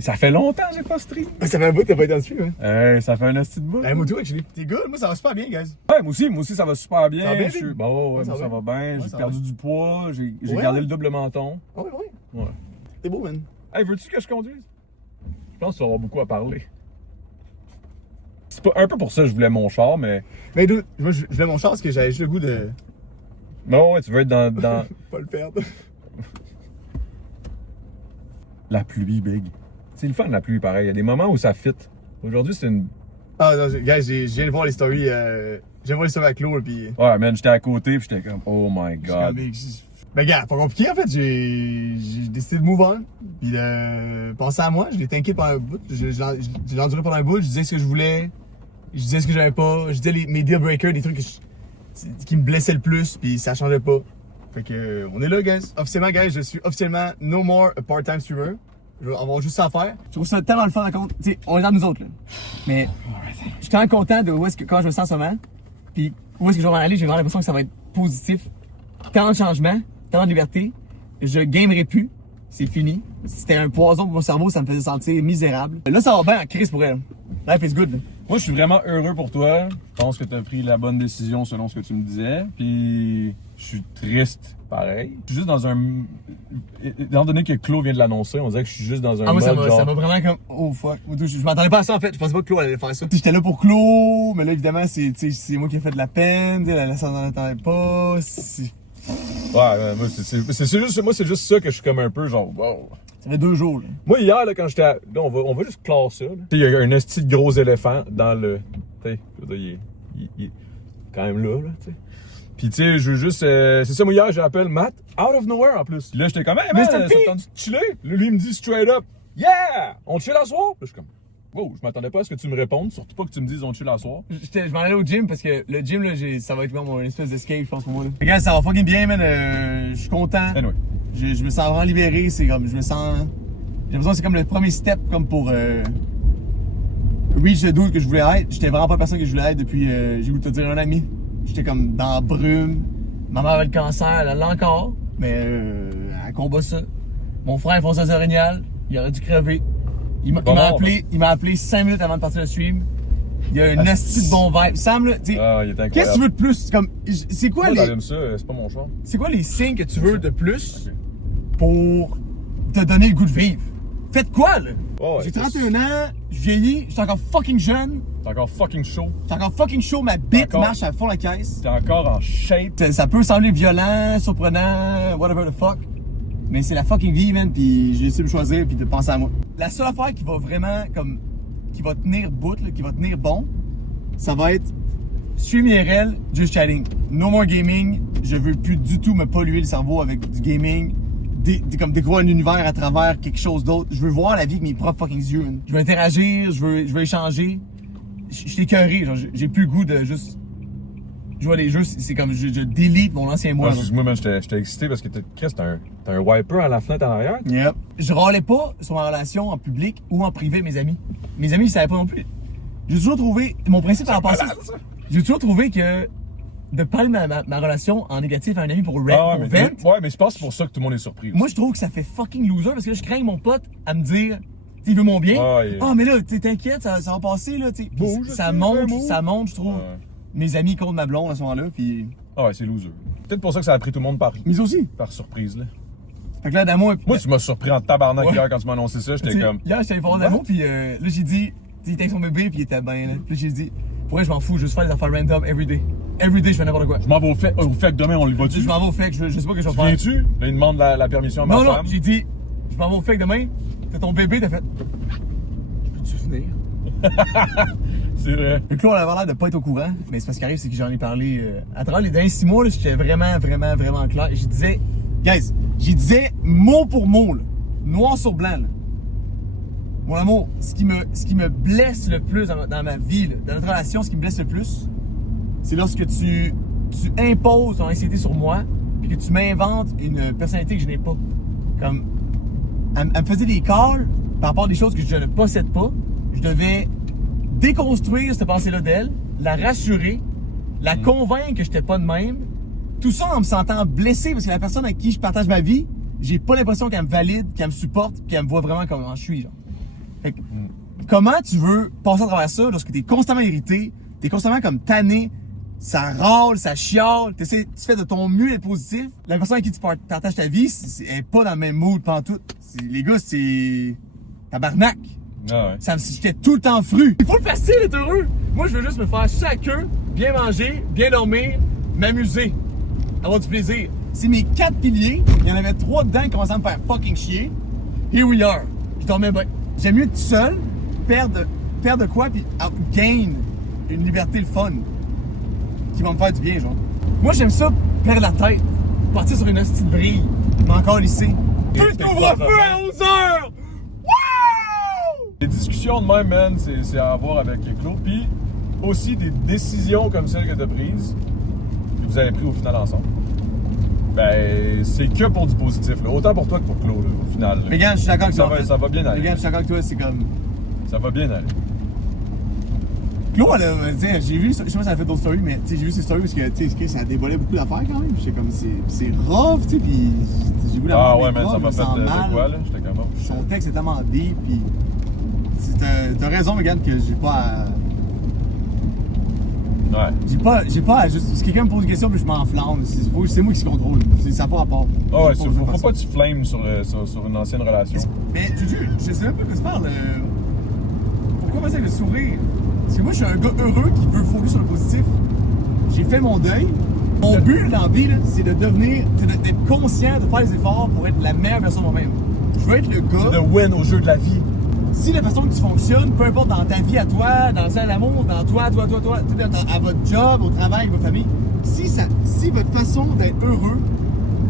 Ça fait longtemps que j'ai pas stream. Ça fait un bout que t'as pas été dessus, hein? Ça fait un esti de bout. Moi, tout, actually. T'es good? Moi, ça va super bien, guys. Ouais, moi aussi, ça va super bien. Ça va bien, Bon, ouais, ça moi, ça va bien. J'ai perdu du poids, j'ai gardé le double menton. Ouais. Ouais. T'es beau, man. Hey, veux-tu que je conduise? Je pense que tu vas avoir beaucoup à parler. C'est pas un peu pour ça que je voulais mon char, mais. Mais dude, moi, je voulais mon char parce que j'avais juste le goût de. Non, ouais, tu veux être dans. Pas le perdre. La pluie, big. C'est le fun, la pluie, pareil. Il y a des moments où ça fit. Aujourd'hui, c'est une. Ah, non, guys, je viens de voir les stories. Je viens de voir les stories avec Claude, pis. Ouais, man, j'étais à côté, puis j'étais comme, oh my god. Mais gars, pas compliqué en fait, j'ai décidé de move on, puis de penser à moi, je l'ai tanké pendant un bout, j'ai enduré pendant un bout, je disais ce que je voulais, je disais ce que j'avais pas, je disais mes deal breakers, des trucs qui me blessaient le plus, puis ça changeait pas. Fait que, on est là, guys. Officiellement, guys, je suis officiellement no more a part-time streamer. On va avoir juste ça à faire. Je trouve ça tellement le fun à compte. Tu sais, on est dans nous autres, là. Mais, je suis tellement content de comment je me sens en ce moment, puis où est-ce que je vais en aller, j'ai vraiment l'impression que ça va être positif. Tant de changements, tant de liberté, je gamerai plus, c'est fini. C'était un poison pour mon cerveau, ça me faisait sentir misérable. Là, ça va bien en crise pour elle. Life is good. Là. Moi, je suis vraiment heureux pour toi. Je pense que tu as pris la bonne décision selon ce que tu me disais. Puis, je suis triste, pareil. Je suis juste dans un. Étant donné que Claude vient de l'annoncer, on dirait que je suis juste dans un. Moi, mode ça m'a vraiment comme. Oh fuck. Je m'attendais pas à ça en fait. Je pensais pas que Claude allait faire ça. J'étais là pour Claude, mais là, évidemment, c'est moi qui ai fait de la peine. Ça n'en attendait pas. Ouais, moi, c'est juste ça que je suis comme un peu genre, wow. Ça fait 2 jours, là. Moi, hier, là, quand j'étais là, on va juste clore ça, là. Il y a un esti de gros éléphant dans le. Tu sais, je veux dire, il est quand même là, tu sais. Puis, tu sais, je veux juste. C'est ça, moi, hier, j'appelle Matt, out of nowhere en plus. Là, j'étais comme, hey, man, ça tente de chiller. Là, lui, il me dit straight up, yeah, on chill à soir. Là, je suis comme, wow, je m'attendais pas à ce que tu me répondes, surtout pas que tu me dises on chill à soir. Je m'en allais au gym parce que le gym, là, ça va être comme mon espèce d'escape, je pense, pour moi. Là. Regarde, ça va fucking bien, man. Je suis content. Anyway. Je me sens vraiment libéré. C'est comme, je me sens. J'ai l'impression que c'est comme le premier step, comme pour reach the dude que je voulais être. J'étais vraiment pas la personne que je voulais être depuis, j'ai voulu te dire, un ami. J'étais comme dans la brume. Ma mère avait le cancer, elle l'a encore, mais elle combat ça. Mon frère, François Zorignal, il aurait dû crever. Il m'a appelé 5 minutes avant de partir le stream. Il y a un asti de bon vibe. Sam, là, tu sais, il est incroyable. qu'est-ce que tu veux de plus? Comme, c'est quoi moi, j'aime ça, c'est pas mon choix. C'est quoi les signes que tu veux de plus pour te donner le goût de vivre? Faites quoi, là? Oh, ouais, j'ai 31 ans, je vieillis, je suis encore fucking jeune. T'es encore fucking chaud. T'es encore fucking chaud, ma bite marche à fond la caisse. T'es encore en shape. Ça peut sembler violent, surprenant, whatever the fuck. Mais c'est la fucking vie, man, pis j'ai essayé de me choisir pis de penser à moi. La seule affaire qui va vraiment, comme, qui va tenir bout, là, qui va tenir bon, ça va être stream IRL, just chatting. No more gaming. Je veux plus du tout me polluer le cerveau avec du gaming. Comme découvrir un univers à travers quelque chose d'autre. Je veux voir la vie avec mes propres fucking yeux, man. Je veux interagir, je veux échanger. Je suis écœuré, genre, j'ai plus le goût de juste. Je vois les jeux, c'est comme je delete mon ancien moi. Excuse-moi, man, j'étais excité parce que t'as un wiper à la fenêtre en arrière. Yep. Je râlais pas sur ma relation en public ou en privé, mes amis. Mes amis, ils savaient pas non plus. J'ai toujours trouvé, mon principe par rapport à ça, j'ai toujours trouvé que de parler de ma relation en négatif à un ami pour vent. Ouais, mais je pense que c'est pour ça que tout le monde est surpris. Moi, je trouve que ça fait fucking loser parce que là, je crains mon pote à me dire, il veut mon bien. Ah, mais là, t'inquiète, ça va passer, là, tu sais. Ça monte, je trouve. Mes amis contre ma blonde à ce moment-là, puis. Ah ouais, c'est loser. Peut-être pour ça que ça a pris tout le monde par. Mais aussi. Par surprise, là. Fait que là, Damo. Moi, tu m'as surpris en tabarnak hier quand tu m'as annoncé ça, j'étais comme. Hier, j'étais allé voir Damo, puis là, j'ai dit, il était avec son bébé, puis il était bien, là. Puis j'ai dit, pour vrai, je m'en fous, je vais juste faire des affaires random everyday. Everyday, je fais n'importe quoi. Je m'en vais au fait que demain, on le va dessus. Je m'en vais au fait que je sais pas que je vais faire. Viens-tu? Là, il demande la permission à ma femme. Non, j'ai dit, je m'en vais au fait que demain, t'as ton bébé, t'as fait. Peux-tu venir? C'est vrai. Le Claude avait l'air de pas être au courant, mais c'est parce qu'il arrive, c'est que j'en ai parlé à travers les derniers 6 mois, là, j'étais vraiment clair. Je disais, guys, j'y disais mot pour mot, là, noir sur blanc. Là. Mon amour, ce qui me blesse le plus dans ma vie, là, dans notre relation, ce qui me blesse le plus, c'est lorsque tu imposes ton anxiété sur moi, puis que tu m'inventes une personnalité que je n'ai pas. Comme, elle me faisait des calls par rapport à des choses que je ne possède pas. Je devais déconstruire cette pensée-là d'elle, la rassurer, la convaincre que j'étais pas de même. Tout ça en me sentant blessé parce que la personne avec qui je partage ma vie, j'ai pas l'impression qu'elle me valide, qu'elle me supporte, qu'elle me voit vraiment comment je suis, genre. Fait que, comment tu veux passer à travers ça lorsque t'es constamment irrité, t'es constamment comme tanné, ça râle, ça chiale, tu fais de ton mieux d'être positif. La personne avec qui tu partages ta vie, elle est pas dans le même mood pantoute. Les gars, c'est tabarnak. Ah ouais. J'étais tout le temps fru. Il faut le facile d'être heureux. Moi, je veux juste me faire sucer à queue, bien manger, bien dormir, m'amuser, avoir du plaisir. C'est mes 4 piliers. Il y en avait 3 dedans qui commençaient à me faire fucking chier. Here we are. Je dormais bien. J'aime mieux être tout seul, perdre quoi, puis gain une liberté, le fun, qui va me faire du bien, genre. Moi, j'aime ça, perdre la tête, partir sur une hostie de vrille, mais encore lycée. Plus de couvre-feu à 11h! Wow! Les discussions de même, man, c'est à avoir avec Claude. Puis aussi des décisions comme celle que tu as prises, que vous avez pris au final ensemble. Ben, c'est que pour du positif, là. Autant pour toi que pour Claude, là, au final. Mais gars, je suis d'accord avec toi. Ça va bien aller. Mais gars, je suis d'accord avec toi, c'est comme. Ça va bien aller. Claude, j'ai vu, je sais pas si ça a fait d'autres stories, mais j'ai vu ces stories parce que ça dévoilait beaucoup d'affaires quand même. J'étais comme, c'est rough, tu sais, pis j'ai vu la Ah ouais, mais ça m'a fait de quoi, là? J'étais comme, son texte est tellement deep, pis t'as raison, Megan, que j'ai pas à. Ouais. J'ai pas à juste. Si quelqu'un me pose une question, puis je m'enflamme. C'est moi qui se contrôle. Ça n'a pas rapport. Ah ouais, faut pas que tu flames sur une ancienne relation. Mais Juju, je sais même pas de quoi tu parles. Pourquoi passer avec le sourire? Parce que moi, je suis un gars heureux qui veut focus sur le positif. J'ai fait mon deuil. Mon but dans la vie, c'est d'être conscient de faire les efforts pour être la meilleure version de moi-même. Je veux être le gars. C'est de win au jeu de la vie. Si la façon que tu fonctionnes, peu importe dans ta vie à toi, dans celle à l'amour, dans toi, à votre job, au travail, votre famille, si votre façon d'être heureux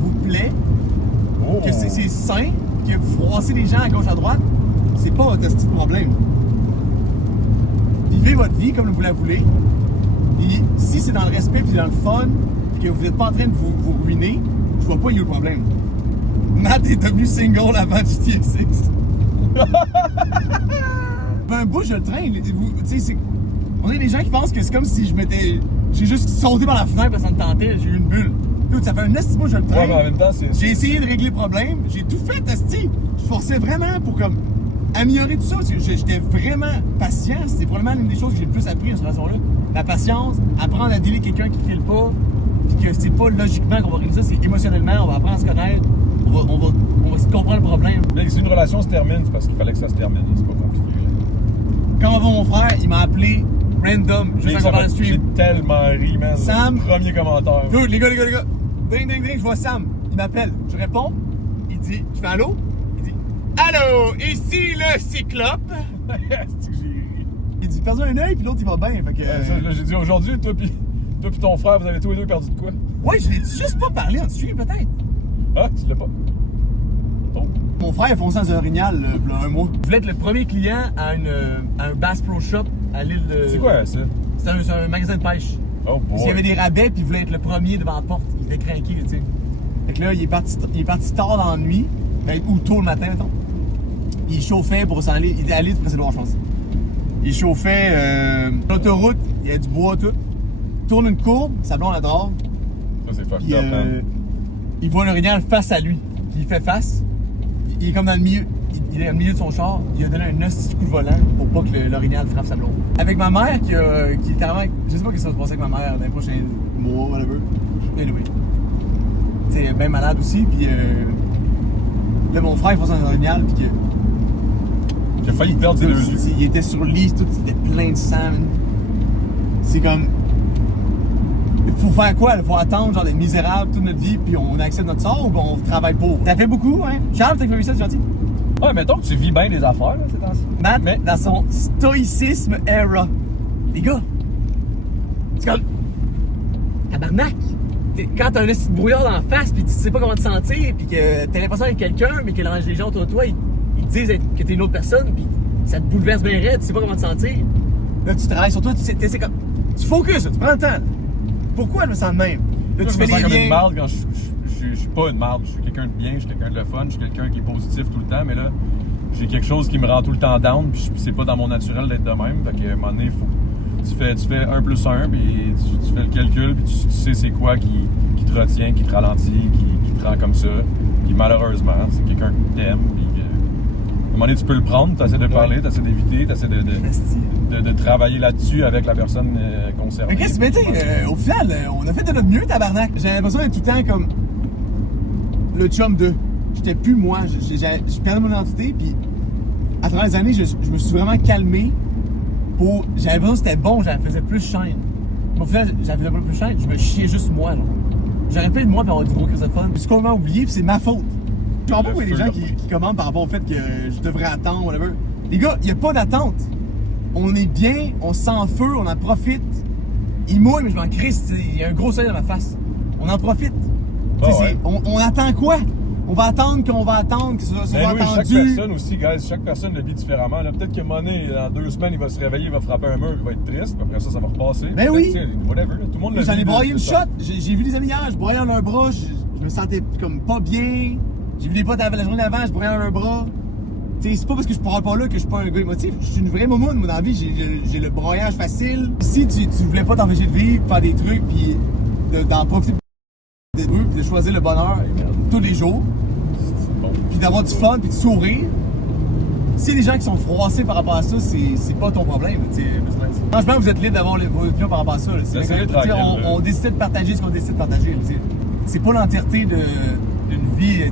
vous plaît, que c'est sain, que vous froissez les gens à gauche à droite, c'est pas votre petit problème. Vivez votre vie comme vous la voulez. Et si c'est dans le respect et dans le fun, et que vous n'êtes pas en train de vous ruiner, je vois pas où il y a le problème. Matt est devenu single avant GTA 6. Un bout, je le traîne. On est des gens qui pensent que c'est comme si j'ai juste sauté par la fenêtre parce que ça me tentait, j'ai eu une bulle. Ça fait un esti bout, je le traîne. Ouais, mais en même temps, j'ai essayé de régler le problème, j'ai tout fait, esti. Je forçais vraiment pour comme améliorer tout ça. J'étais vraiment patient. C'est probablement l'une des choses que j'ai le plus appris dans cette relation-là. La patience, apprendre à dealer quelqu'un qui ne file pas, puis que c'est pas logiquement qu'on va régler ça, c'est émotionnellement, on va apprendre à se connaître, on va se comprendre le problème. Mais si une relation se termine, c'est parce qu'il fallait que ça se termine. C'est pas compliqué. Quand mon frère, il m'a appelé random, juste avant le stream. J'ai tellement ri, man. Sam. Premier commentaire. Dude, les gars. Ding, je vois Sam. Il m'appelle. Je réponds. Il dit, je fais allô? Il dit, allô, ici le cyclope. Il dit, perdu un œil, puis l'autre, il va bien. Fait que, j'ai dit aujourd'hui, toi puis ton frère, vous avez tous les deux perdu de quoi? Ouais, je l'ai juste pas parlé en stream, peut-être. Ah, tu l'as pas? Oh. Mon frère a foncé dans un Orignal il y a un mois. Je voulais être le premier client à un Bass Pro Shop à l'île de. C'est quoi ça? C'est un magasin de pêche. Oh boy. Parce qu'il y avait des rabais, puis il voulait être le premier devant la porte. Il était craqué, tu sais. Fait que là, il est parti tard dans la nuit, ou tôt le matin, mettons. Il chauffait pour s'en aller. Il était allé du précédent, je pense. Il chauffait l'autoroute, il y avait du bois, tout. Tourne une courbe, sa blonde adore. Ça, c'est fucked Puis, up, man. il voit un orignal face à lui. Puis il fait face. Il est comme dans le milieu. Il est dans le milieu de son char. Il a donné un hostie coup de volant pour pas que l'orignal frappe sa blonde. Avec ma mère qui est vraiment. Je sais pas ce qui va se passer avec ma mère dans les prochains mois, whatever. Anyway. Tu sais, bien malade aussi. Puis là, mon frère, il faisait un orignal. Puis que. J'ai failli perdre ses 2 yeux. Il était sur le lit, tout. Il était plein de sang. C'est comme. Faut faire quoi? Il faut attendre genre d'être misérable toute notre vie puis on accepte notre sort ou on travaille pour? T'as fait beaucoup, hein? Charles, t'as fait ça, c'est gentil? Ouais, mettons que tu vis bien des affaires, là, ces temps-ci. Matt, mais dans son stoïcisme era. Les gars, c'est comme. Tabarnak! Quand t'as un petit brouillard dans la face pis tu sais pas comment te sentir pis que t'as l'impression d'être quelqu'un mais que les gens autour de toi, ils te disent que t'es une autre personne pis ça te bouleverse bien raide, tu sais pas comment te sentir. Là, tu travailles sur toi, tu sais comme. Tu focuses, tu prends le temps. Pourquoi je me sens de même? Là, tu me sens comme une marde quand je suis pas une marde. Je suis quelqu'un de bien, je suis quelqu'un de le fun, je suis quelqu'un qui est positif tout le temps, mais là, j'ai quelque chose qui me rend tout le temps down, puis c'est pas dans mon naturel d'être de même. Fait qu'à un moment donné, tu fais 1 plus 1, puis tu fais le calcul, puis tu sais c'est quoi qui te retient, qui te ralentit, qui te rend comme ça. Puis malheureusement, c'est quelqu'un que t'aimes, puis moment donné, tu peux le prendre, tu essaies de parler, tu essaies d'éviter, tu essaies Esti. de travailler là-dessus avec la personne concernée. Mais qu'est-ce que tu sais, au final, on a fait de notre mieux, tabarnak. J'avais l'impression d'être tout le temps comme le chum de. J'étais plus moi, je perdais mon identité, puis à travers les années, je me suis vraiment calmé pour. J'avais l'impression que c'était bon, j'en faisais plus chaîne. Mais au final, j'en faisais pas plus chaîne, je me chiais juste moi, genre. J'aurais pu être moi pour avoir du gros crise de fun. Je suis complètement oublié, puis c'est ma faute. Je comprends pas pourquoi il y a des gens qui commentent par rapport au fait que je devrais attendre, whatever. Les gars, il n'y a pas d'attente. On est bien, on se sent en feu, on en profite. Il mouille, mais je m'en crisse, il y a un gros soleil dans ma face. On en profite. Ah ouais. On attend quoi? On va attendre qu'on va attendre, que ce soit Mais oui, attendu. chaque personne aussi, guys, chaque personne le vit différemment. Là, peut-être que Monet, dans 2 semaines, il va se réveiller, il va frapper un mur, il va être triste, puis après ça va repasser. Ben oui. Tu sais, whatever, là, tout le monde le vit. J'en ai broyé une de shot. J'ai vu des amis hier, je broyais dans leur bras, je me sentais comme pas bien. J'ai vu des potes la journée d'avant, je broyais dans leur bras. Tu sais, c'est pas parce que je parle pas là que je suis pas un gars émotif. Je suis une vraie momoune, moi, dans la vie, j'ai le broyage facile. Si tu voulais pas t'empêcher de vivre, faire des trucs, puis d'en profiter des trucs, puis de choisir le bonheur tous les jours, puis d'avoir du fun, puis de sourire. Si les gens qui sont froissés par rapport à ça, c'est pas ton problème. Franchement, vous êtes libre d'avoir vos opinions par rapport à ça. On décide de partager ce qu'on décide de partager. C'est pas l'entièreté d'une vie.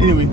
Anyway.